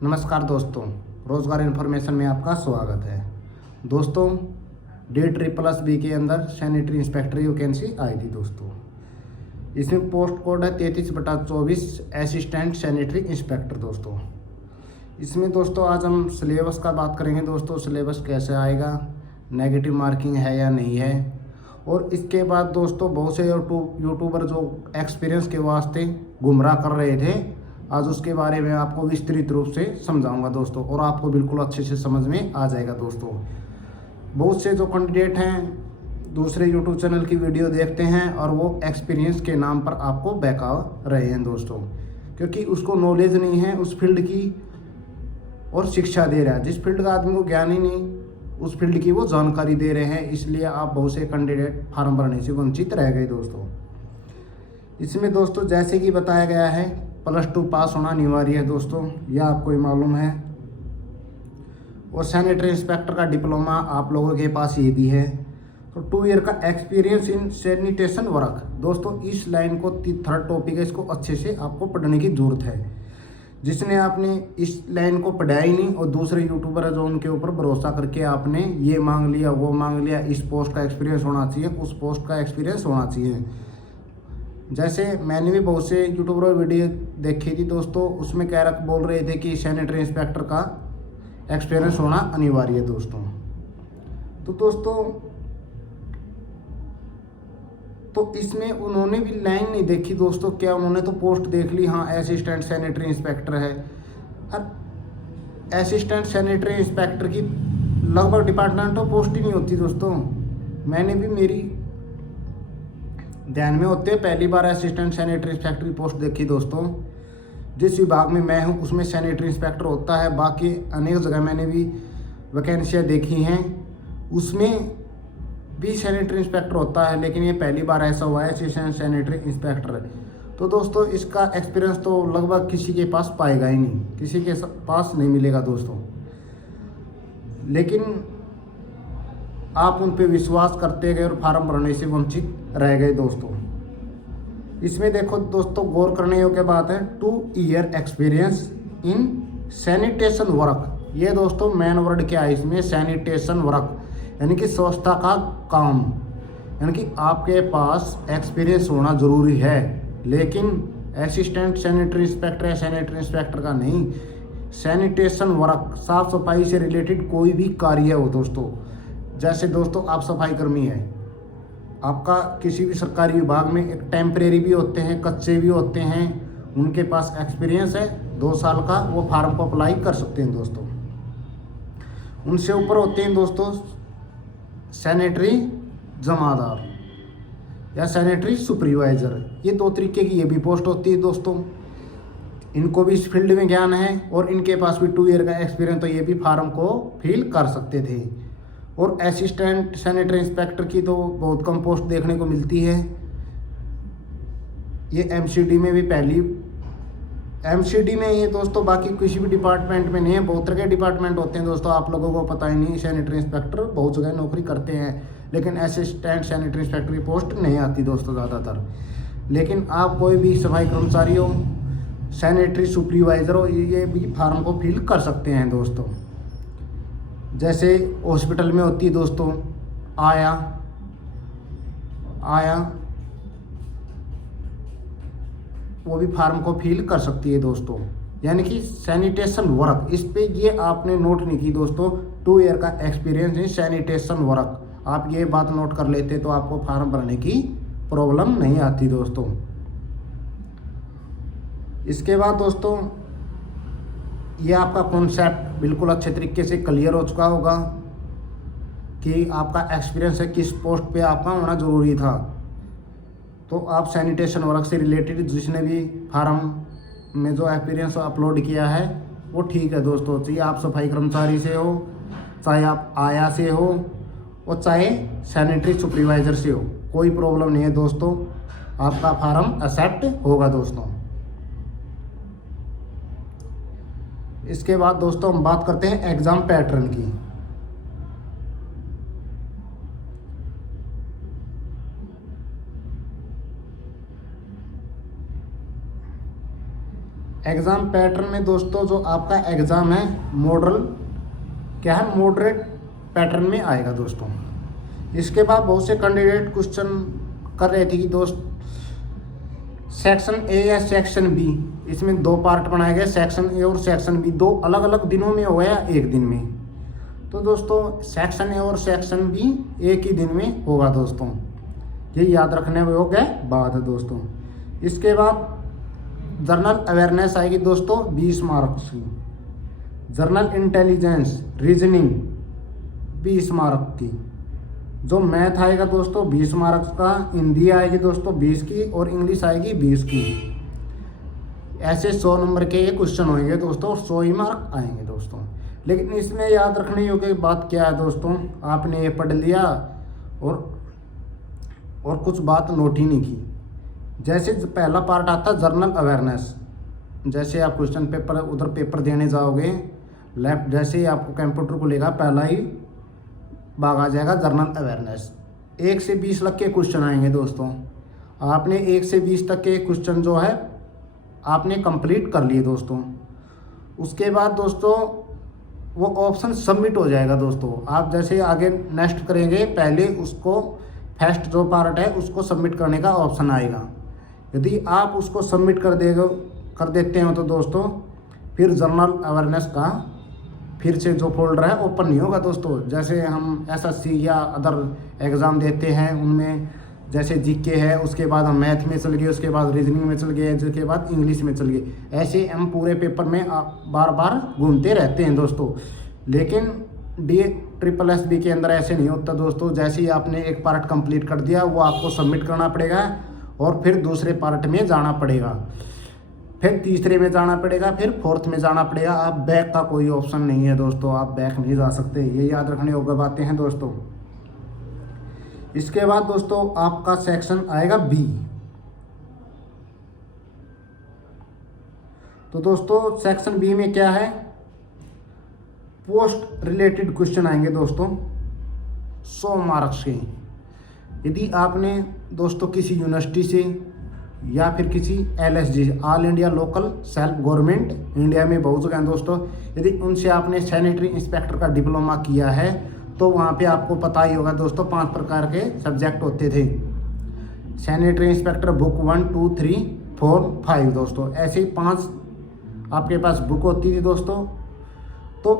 नमस्कार दोस्तों, रोज़गार इन्फॉर्मेशन में आपका स्वागत है। दोस्तों, D++ के अंदर सैनिटरी इंस्पेक्टर वैकेंसी आई थी दोस्तों। इसमें पोस्ट कोड है 33/24 असिस्टेंट सैनिटरी इंस्पेक्टर दोस्तों। इसमें दोस्तों आज हम सिलेबस का बात करेंगे दोस्तों। सिलेबस कैसे आएगा, नेगेटिव मार्किंग है या नहीं है, और इसके बाद दोस्तों बहुत से यूट्यूबर जो एक्सपीरियंस के वास्ते गुमराह कर रहे थे, आज उसके बारे में आपको विस्तृत रूप से समझाऊंगा दोस्तों, और आपको बिल्कुल अच्छे से समझ में आ जाएगा दोस्तों। बहुत से जो कैंडिडेट हैं दूसरे यूट्यूब चैनल की वीडियो देखते हैं और वो एक्सपीरियंस के नाम पर आपको बहका रहे हैं दोस्तों, क्योंकि उसको नॉलेज नहीं है उस फील्ड की और शिक्षा दे रहा है। जिस फील्ड का आदमी को ज्ञान ही नहीं, उस फील्ड की वो जानकारी दे रहे हैं, इसलिए आप बहुत से कैंडिडेट फार्म भरने से वंचित रह गए दोस्तों। इसमें दोस्तों जैसे कि बताया गया है, +2 पास होना अनिवार्य है दोस्तों, यह आपको ही मालूम है। और सैनिटरी इंस्पेक्टर का डिप्लोमा आप लोगों के पास ये भी है। तो 2 ईयर का एक्सपीरियंस इन सैनिटेशन वर्क दोस्तों, इस लाइन को थर्ड टॉपिक है, इसको अच्छे से आपको पढ़ने की ज़रूरत है। जिसने आपने इस लाइन को पढ़ा ही नहीं और दूसरे यूट्यूबर है जो उनके ऊपर भरोसा करके आपने ये मांग लिया वो मांग लिया, इस पोस्ट का एक्सपीरियंस होना चाहिए, उस पोस्ट का एक्सपीरियंस होना चाहिए। जैसे मैंने भी बहुत से यूट्यूबर वीडियो देखी थी दोस्तों, उसमें बोल रहे थे कि सैनिटरी इंस्पेक्टर का एक्सपीरियंस होना अनिवार्य है दोस्तों। तो इसमें उन्होंने भी लाइन नहीं देखी दोस्तों। क्या उन्होंने तो पोस्ट देख ली, हाँ असिस्टेंट सैनिटरी इंस्पेक्टर है। अब असिस्टेंट सैनिटरी इंस्पेक्टर की लगभग डिपार्टमेंटों पोस्ट ही नहीं होती दोस्तों। मैंने भी मेरी ध्यान में होते पहली बार असिस्टेंट सैनिटरी इंस्पेक्टर की पोस्ट देखी दोस्तों। जिस विभाग में मैं हूं उसमें सैनिटरी इंस्पेक्टर होता है, बाकी अनेक जगह मैंने भी वैकेंसियाँ देखी हैं, उसमें भी सैनिटरी इंस्पेक्टर होता है, लेकिन ये पहली बार ऐसा हुआ है असिस्टेंट सैनिटरी इंस्पेक्टर। तो दोस्तों इसका एक्सपीरियंस तो लगभग किसी के पास पाएगा ही नहीं, किसी के पास नहीं मिलेगा दोस्तों। लेकिन आप उन पे विश्वास करते गए और फार्म भरने से वंचित रह गए दोस्तों। इसमें देखो दोस्तों, गौर करने योग्य बात है, 2 year experience in sanitation work. ये दोस्तों मेन वर्ड क्या है इसमें, सैनिटेशन वर्क, यानी कि स्वच्छता का काम, यानी कि आपके पास एक्सपीरियंस होना ज़रूरी है। लेकिन असिस्टेंट सैनिटरी इंस्पेक्टर या सैनिटरी इंस्पेक्टर का नहीं, सैनिटेशन वर्क, साफ सफाई से रिलेटेड कोई भी कार्य हो दोस्तों। जैसे दोस्तों आप सफाई कर्मी है, आपका किसी भी सरकारी विभाग में एक टेम्परेरी भी होते हैं, कच्चे भी होते हैं, उनके पास एक्सपीरियंस है 2 साल का, वो फार्म को अप्लाई कर सकते हैं दोस्तों। उनसे ऊपर होते हैं दोस्तों सैनिटरी जमादार या सैनिटरी सुपरवाइज़र। ये 2 तरीके की ये भी पोस्ट होती है दोस्तों। इनको भी इस फील्ड में ज्ञान है और इनके पास भी 2 ईयर का एक्सपीरियंस, तो ये भी फार्म को फिल कर सकते थे। और असिस्टेंट सैनिटरी इंस्पेक्टर की तो बहुत कम पोस्ट देखने को मिलती है। ये एमसीडी में भी एमसीडी में ये दोस्तों, बाकी किसी भी डिपार्टमेंट में नहीं है। बहुत तरह के डिपार्टमेंट होते हैं दोस्तों, आप लोगों को पता ही नहीं। सैनिटरी इंस्पेक्टर बहुत जगह नौकरी करते हैं, लेकिन असिस्टेंट सैनिटरी इंस्पेक्टर की पोस्ट नहीं आती दोस्तों ज़्यादातर। लेकिन आप कोई भी सफाई कर्मचारी हो, सैनिटरी सुपरवाइज़र हो, ये भी फार्म को फिल कर सकते हैं दोस्तों। जैसे हॉस्पिटल में होती है दोस्तों आया वो भी फार्म को फिल कर सकती है दोस्तों। यानी कि सैनिटेशन वर्क, इस पे ये आपने नोट नहीं की दोस्तों, 2 ईयर का एक्सपीरियंस इन सैनिटेशन वर्क। आप ये बात नोट कर लेते तो आपको फार्म भरने की प्रॉब्लम नहीं आती दोस्तों। इसके बाद दोस्तों ये आपका कॉन्सेप्ट बिल्कुल अच्छे तरीके से क्लियर हो चुका होगा कि आपका एक्सपीरियंस है किस पोस्ट पे आपका होना ज़रूरी था। तो आप सैनिटेशन वर्क से रिलेटेड जिसने भी फार्म में जो एक्सपीरियंस अपलोड किया है वो ठीक है दोस्तों। चाहे आप सफाई कर्मचारी से हो, चाहे आप आया से हो, और चाहे सैनिटरी सुपरवाइज़र से हो, कोई प्रॉब्लम नहीं है दोस्तों, आपका फार्म एक्सेप्ट होगा दोस्तों। इसके बाद दोस्तों हम बात करते हैं एग्ज़ाम पैटर्न की। एग्ज़ाम पैटर्न में दोस्तों जो आपका एग्ज़ाम है मॉडरेट पैटर्न में आएगा दोस्तों। इसके बाद बहुत से कैंडिडेट क्वेश्चन कर रहे थे कि दोस्त सेक्शन ए या सेक्शन बी, इसमें दो पार्ट बनाए गए, सेक्शन ए और सेक्शन बी, दो अलग अलग दिनों में हो गया एक दिन में। तो दोस्तों सेक्शन ए और सेक्शन बी एक ही दिन में होगा दोस्तों, ये याद रखने योग्य बात है दोस्तों। इसके बाद जनरल अवेयरनेस आएगी दोस्तों 20 मार्क्स की, जनरल इंटेलिजेंस रीजनिंग 20 मार्क की, जो मैथ आएगा दोस्तों 20 मार्क्स का, हिंदी आएगी दोस्तों 20 की और इंग्लिश आएगी 20 की। ऐसे 100 नंबर के ये क्वेश्चन होंगे दोस्तों, 100 ही मार्क आएंगे दोस्तों। लेकिन इसमें याद रखने योग्य बात क्या है दोस्तों, आपने ये पढ़ लिया और कुछ बात नोट ही नहीं की। जैसे पहला पार्ट आता है जनरल अवेयरनेस, जैसे आप क्वेश्चन पेपर उधर पेपर देने जाओगे लेफ्ट, जैसे ही आपको कंप्यूटर को लेगा पहला ही भाग आ जाएगा जनरल अवेयरनेस। 1 से 20 तक के क्वेश्चन आएंगे दोस्तों। आपने 1 से 20 तक के क्वेश्चन जो है आपने कंप्लीट कर लिए दोस्तों। उसके बाद दोस्तों वो ऑप्शन सबमिट हो जाएगा दोस्तों। आप जैसे आगे नेक्स्ट करेंगे पहले उसको फर्स्ट जो पार्ट है उसको सबमिट करने का ऑप्शन आएगा। यदि आप उसको सबमिट कर देते हो तो दोस्तों फिर जनरल अवेयरनेस का फिर से जो फोल्डर है ओपन नहीं होगा दोस्तों। जैसे हम एसएससी या अदर एग्ज़ाम देते हैं उनमें जैसे जीके है, उसके बाद हम मैथ में चल गए, उसके बाद रीजनिंग में चल गए, उसके बाद इंग्लिश में चल गए, ऐसे हम पूरे पेपर में बार बार घूमते रहते हैं दोस्तों। लेकिन DSSS के अंदर ऐसे नहीं होता दोस्तों। जैसे ही आपने एक पार्ट कंप्लीट कर दिया वो आपको सबमिट करना पड़ेगा और फिर दूसरे पार्ट में जाना पड़ेगा, फिर तीसरे में जाना पड़ेगा, फिर फोर्थ में जाना पड़ेगा। आप बैक का कोई ऑप्शन नहीं है दोस्तों, आप बैक नहीं जा सकते, ये याद रखने योग्य बातें हैं दोस्तों। इसके बाद दोस्तों आपका सेक्शन आएगा बी। तो दोस्तों सेक्शन बी में क्या है, पोस्ट रिलेटेड क्वेश्चन आएंगे दोस्तों 100 मार्क्स के। यदि आपने दोस्तों किसी यूनिवर्सिटी से या फिर किसी LSG all India local self government, India में बहुत जगह हैं दोस्तों, यदि उनसे आपने सैनिटरी इंस्पेक्टर का डिप्लोमा किया है तो वहाँ पे आपको पता ही होगा दोस्तों 5 प्रकार के सब्जेक्ट होते थे। सैनिटरी इंस्पेक्टर बुक 1, 2, 3, 4, 5 दोस्तों, ऐसे ही 5 आपके पास बुक होती थी दोस्तों। तो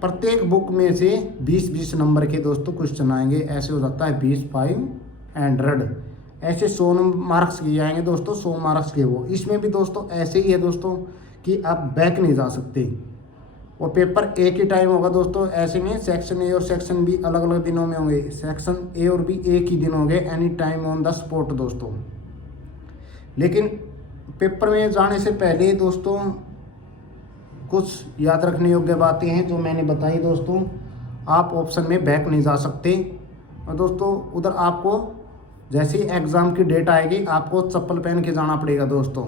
प्रत्येक बुक में से 20-20 नंबर के दोस्तों क्वेश्चन आएंगे। ऐसे हो जाता है 20, 5, 100, ऐसे 100 मार्क्स किए जाएंगे दोस्तों, 100 मार्क्स के वो। इसमें भी दोस्तों ऐसे ही है दोस्तों कि आप बैक नहीं जा सकते और पेपर एक ही टाइम होगा दोस्तों। ऐसे नहीं सेक्शन ए और सेक्शन बी अलग अलग दिनों में होंगे, सेक्शन ए और बी एक ही दिन होंगे, any time on the spot दोस्तों। लेकिन पेपर में जाने से पहले दोस्तों कुछ याद रखने योग्य बातें हैं जो मैंने बताई दोस्तों। आप ऑप्शन में बैक नहीं जा सकते और दोस्तों उधर आपको जैसे ही एग्ज़ाम की डेट आएगी आपको चप्पल पहन के जाना पड़ेगा दोस्तों,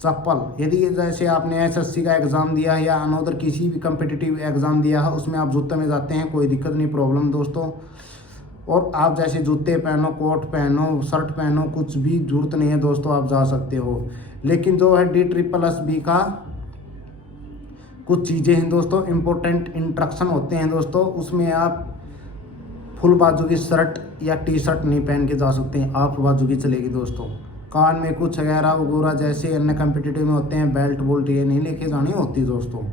चप्पल। यदि जैसे आपने SSC का एग्ज़ाम दिया है या अनदर किसी भी कम्पिटिटिव एग्ज़ाम दिया है उसमें आप जूते में जाते हैं, कोई दिक्कत नहीं, प्रॉब्लम दोस्तों। और आप जैसे जूते पहनो, कोट पहनो, शर्ट पहनो, कुछ भी जरूरत नहीं है दोस्तों, आप जा सकते हो। लेकिन जो है DSSS का कुछ चीज़ें हैं दोस्तों, इम्पोर्टेंट इंस्ट्रक्शन होते हैं दोस्तों, उसमें आप फुल बाजू की शर्ट या टी-शर्ट नहीं पहन के जा सकते हैं, हाफ बाजू की चलेगी दोस्तों। कान में कुछ वगैरह वगैरह जैसे अन्य कम्पिटिटिव में होते हैं बेल्ट बोल्ट ये नहीं लेके जानी होती दोस्तों।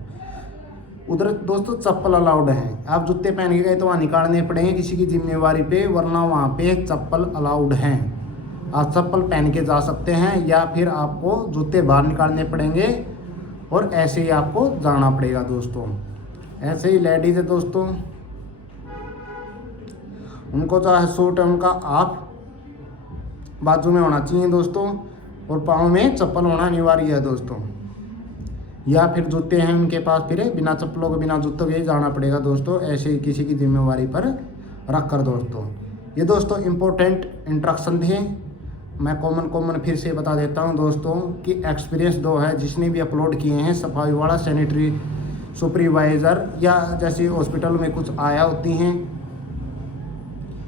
उधर दोस्तों चप्पल अलाउड है, आप जूते पहन के गए तो वहाँ निकालने पड़ेंगे किसी की जिम्मेवारी पे, वरना वहाँ पे चप्पल अलाउड हैं। आप चप्पल पहन के जा सकते हैं या फिर आपको जूते बाहर निकालने पड़ेंगे और ऐसे ही आपको जाना पड़ेगा दोस्तों। ऐसे ही लेडीज़ है दोस्तों, उनको जो है सूट है उनका आप बाजू में होना चाहिए दोस्तों और पाँव में चप्पल होना अनिवार्य है दोस्तों। या फिर जूते हैं उनके पास फिर बिना चप्पलों के बिना जूतों के जाना पड़ेगा दोस्तों, ऐसे ही किसी की जिम्मेवारी पर रख कर दोस्तों। ये दोस्तों इम्पोर्टेंट इंस्ट्रक्शन थे, मैं कॉमन फिर से बता देता हूँ दोस्तों कि एक्सपीरियंस 2 है जिसने भी अपलोड किए हैं, सफाई वाला, सैनिटरी सुपरवाइज़र या जैसे हॉस्पिटल में कुछ आया होती हैं,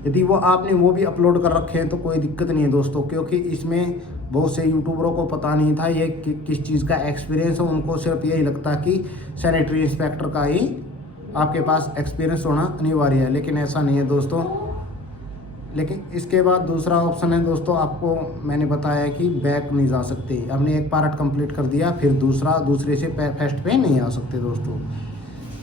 यदि वो आपने वो भी अपलोड कर रखे हैं तो कोई दिक्कत नहीं है दोस्तों, क्योंकि इसमें बहुत से यूट्यूबरों को पता नहीं था ये किस चीज़ का एक्सपीरियंस है। उनको सिर्फ यही लगता कि सैनिटरी इंस्पेक्टर का ही आपके पास एक्सपीरियंस होना अनिवार्य है, लेकिन ऐसा नहीं है दोस्तों। लेकिन इसके बाद दूसरा ऑप्शन है दोस्तों, आपको मैंने बताया कि बैक नहीं जा सकते। आपने एक पार्ट कंप्लीट कर दिया, फिर दूसरे से फर्स्ट पे नहीं आ सकते दोस्तों।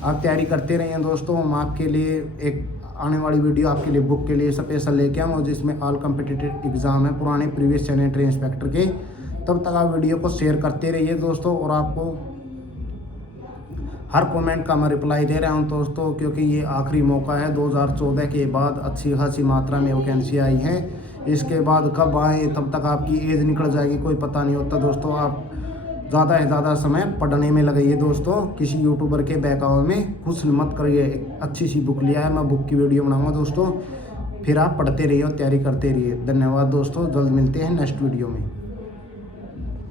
आप तैयारी करते रहिए दोस्तों। हम आपके लिए एक आने वाली वीडियो आपके लिए बुक के लिए स्पेशल लेके आऊँ, जिसमें ऑल कम्पिटिटिव एग्ज़ाम है पुराने प्रीवियस सैनिटरी इंस्पेक्टर के। तब तक आप वीडियो को शेयर करते रहिए दोस्तों, और आपको हर कमेंट का मैं रिप्लाई दे रहा हूं दोस्तों, क्योंकि ये आखिरी मौका है। 2014 के बाद अच्छी खासी मात्रा में वैकेंसी आई है। इसके बाद कब आए तब तक आपकी एज निकल जाएगी, कोई पता नहीं होता दोस्तों। आप ज़्यादा से ज़्यादा समय पढ़ने में लगाइए दोस्तों। किसी यूट्यूबर के बहकावे में खुश मत करिए। एक अच्छी सी बुक लिया है, मैं बुक की वीडियो बनाऊँगा दोस्तों, फिर आप पढ़ते रहिए और तैयारी करते रहिए। धन्यवाद दोस्तों, जल्द मिलते हैं नेक्स्ट वीडियो में।